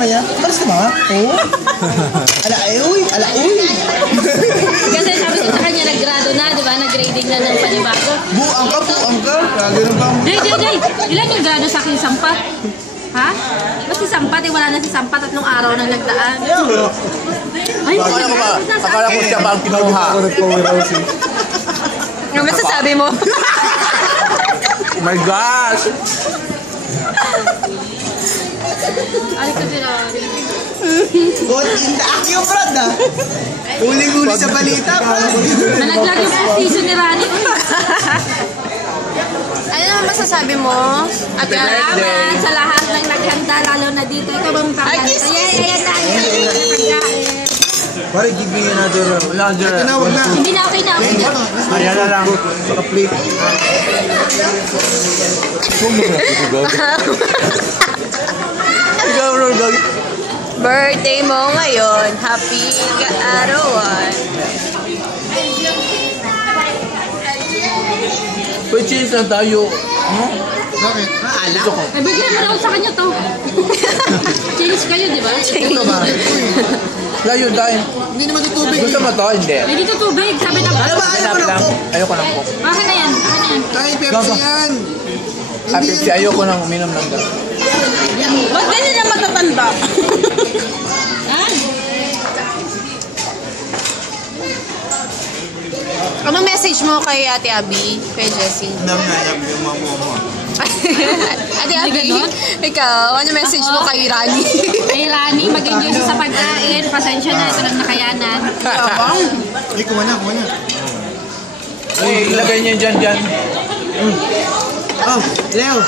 mamaya. Paras ka mga? Oo. Ala, uy. Kasi sabi ko sa kanya, nag-grado na, di ba? Nag-grading na ng panibago. Buang ka. Ganun ba? Day. Ilan yung grado sa akin? Sampat? Ha? Ba't si Sampat? Eh, wala na si Sampat. 3 araw nang nagdaan. Ay, akala ko siya bang kinuha. Ano masasabi mo? Oh my gosh! Ay, ko din God in the act yung brad ah. Huli-huli sa balita pa. Nalaglag yung prestisyo ni Rani. Ano naman masasabi mo? At salamat sa lahat ng naghanda, lalo na dito. Ikaw bang pagkain? Ayan tayo. Pagkain. Pare, give me another. Ito na, wag na. Hindi na okay na. Ayan na lang. Saka plate. Ikaw, Rolgag. Birthday mo ngayon. Happy kaarawan. Pwede cheers lang tayo. Bakit? Alak? Ay, bigyan mo na ako sa kanya to. Change kayo, di ba? Ito ba? Layo tayo. Hindi naman ito tubig. Gusto mo to? Hindi. Ay, dito tubig. Sabi na ba? Ayaw mo lang. Ayoko ng coke. Akin na yan. Kaya Pepsi yan. Pepsi, ayoko nang uminom ng gas. Ba't ganyan na matatanda? Anong message mo kay Ate Abby? Kay Jessie? Nanganap yung mamomo. Ate Abby, ikaw, ano message mo kay Rani? Ay, Rani, mag-enjoy siya sa pagkain. Pasensya na, ito lang nakayanan. Ay, kuha na. Ay, ilagay niya dyan. Oh, Leo.